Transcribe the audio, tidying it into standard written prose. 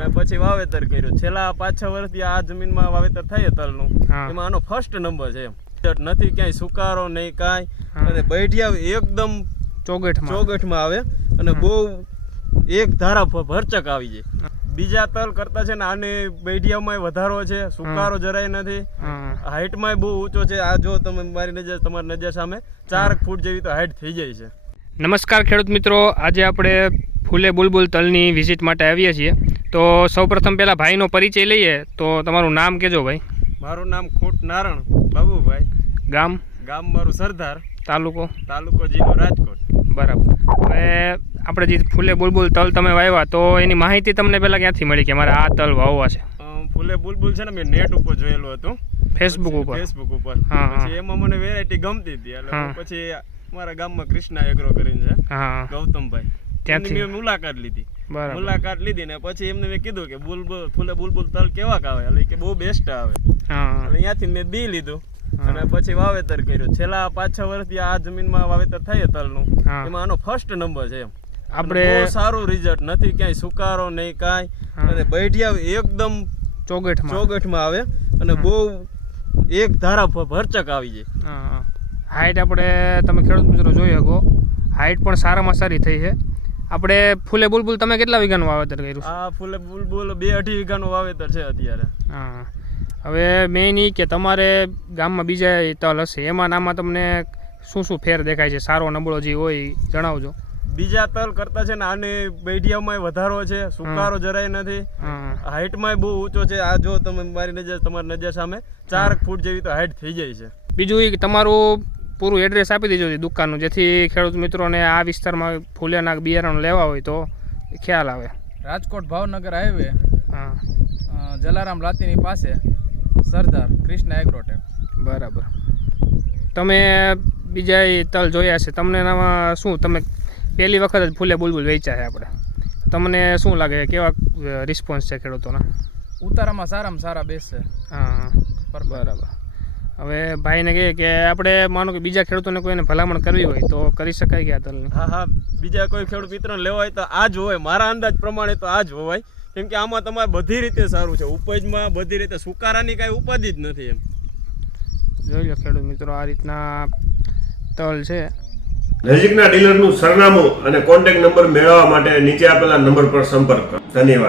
અને પછી વાવેતર કર્યું. છેલ્લા 5-6 વર્ષથી આ જમીનમાં વાવેતર થાય તલનું, એમાં આનો ફર્સ્ટ નંબર છે. નથી ક્યાંય સુકારો નહીં કાંઈ, અને બૈઠિયા એકદમ ચોગઠમાં આવે અને બહુ એક ધારા ભરચક આવી જાય. બીજા તલ કરતા છે ને આને બૈઠિયામાં વધારો છે, સુકારો જરાય નથી, હાઈટમાં બહુ ઊંચો છે. આ જો તમે તમારી નજર સામે 4 ફૂટ જેવી તો હાઈટ થઈ જાય છે. નમસ્કાર ખેડૂત મિત્રો, આજે આપણે ફૂલે બુલબુલ તલની વિઝિટ માટે આવીએ છીએ. તો સૌપ્રથમ પહેલાં ભાઈનો પરિચય લઈએ. તો તમારું નામ કહેજો ભાઈ. મારું નામ ખૂંટ નારણ બાબુભાઈ. ગામ મારું સરદાર. તાલુકો જિલ્લો રાજકોટ. બરાબર. હવે આપણે જે ફૂલે બુલબુલ તલ તમે વાવ્યા, તો એની માહિતી તમને પહેલાં ક્યાંથી મળી કે મારે આ તલ વાવવા છે? ફૂલે બુલબુલ છે ને મેં નેટ ઉપર જોયેલું હતું, ફેસબુક ઉપર. પછી એમાં મને વેરાયટી ગમતી હતી, એટલે પછી મારા ગામમાં કૃષ્ણા એગ્રો કરીને છે, ગૌતમભાઈ, ત્યાંથી મેં મુલાકાત લીધી ને પછી એમને મેં કીધું કે ફૂલે બુલબુલ તલ કેવા આવે, એટલે કે બહુ બેસ્ટ આવે. એટલે અહીંયાથી મેં બી લીધું અને પછી વાવેતર કર્યું. છેલ્લા 5-6 વર્ષથી આ જમીનમાં વાવેતર થાય તલનું, એમાં આનો ફર્સ્ટ નંબર છે. આપણે સારું રિઝલ્ટ, નથી ક્યાંય સુકારો નહીં કાંઈ, અને બૈઠિયા એકદમ ચોગઠમાં આવે અને બહુ એક ધારા ભરચક આવી જાય. હાઈટ આપણે તમે ખેડૂત મિત્રો જોઈ શકો, હાઈટ પણ સારામાં સારી થઈ છે. આપણે ફૂલે બુલબુલ તમે કેટલા વીઘાનું વાવેતર કર્યું? આ ફૂલે બુલબુલ 2-2.5 વીઘાનું વાવેતર છે અત્યારે. હવે મેઇન એ કે તમારે ગામમાં બીજા તલ હશે, એમાં તમને શું શું ફેર દેખાય છે, સારો નબળો જે હોય જણાવજો. બીજા તલ કરતા છે ને આને બૈઠિયામાં વધારો છે, સુકારો જરાય નથી, હાઈટમાં બહુ ઊંચો છે. આ જો તમે તમારી નજર સામે 4 ફૂટ જેવી તો હાઈટ થઈ જાય છે. બીજું એ તમારું પૂરું એડ્રેસ આપી દેજો દુકાનનું, જેથી ખેડૂત મિત્રોને આ વિસ્તારમાં ફૂલેના બિયારણ લેવા હોય તો ખ્યાલ આવે. રાજકોટ ભાવનગર હાઈવે, જલારામ લાતીની પાસે, સરદાર કૃષ્ણા એગ્રોટેક. બરાબર. તમે બીજા તલ જોયા છે, તમને એનામાં શું, તમે પહેલી વખત જ ફૂલે બુલબુલ વેચ્યા છે આપણે, તમને શું લાગે, કેવા રિસ્પોન્સ છે ખેડૂતોના? ઉતારામાં સારામાં સારા બેસ છે. બરાબર. હવે ભાઈને કહે કે આપણે માનો કે બીજા ખેડૂતોને કોઈને ભલામણ કરવી હોય તો કરી શકાય કે આ તલની? હા, બીજા કોઈ ખેડૂત મિત્રોને લેવા હોય તો આ જ હોય. મારા અંદાજ પ્રમાણે તો આ જ હોવાય, કેમ કે આમાં તમારે બધી રીતે સારું છે, ઉપજમાં બધી રીતે, સુકારાની કાંઈ ઉપાધિ જ નથી. એમ જોઈ લો ખેડૂત મિત્રો, આ રીતના તલ છે. નજીકના ડીલરનું સરનામું અને કોન્ટેક્ટ નંબર મેળવવા માટે નીચે આપેલા નંબર પર સંપર્ક કરો. ધન્યવાદ.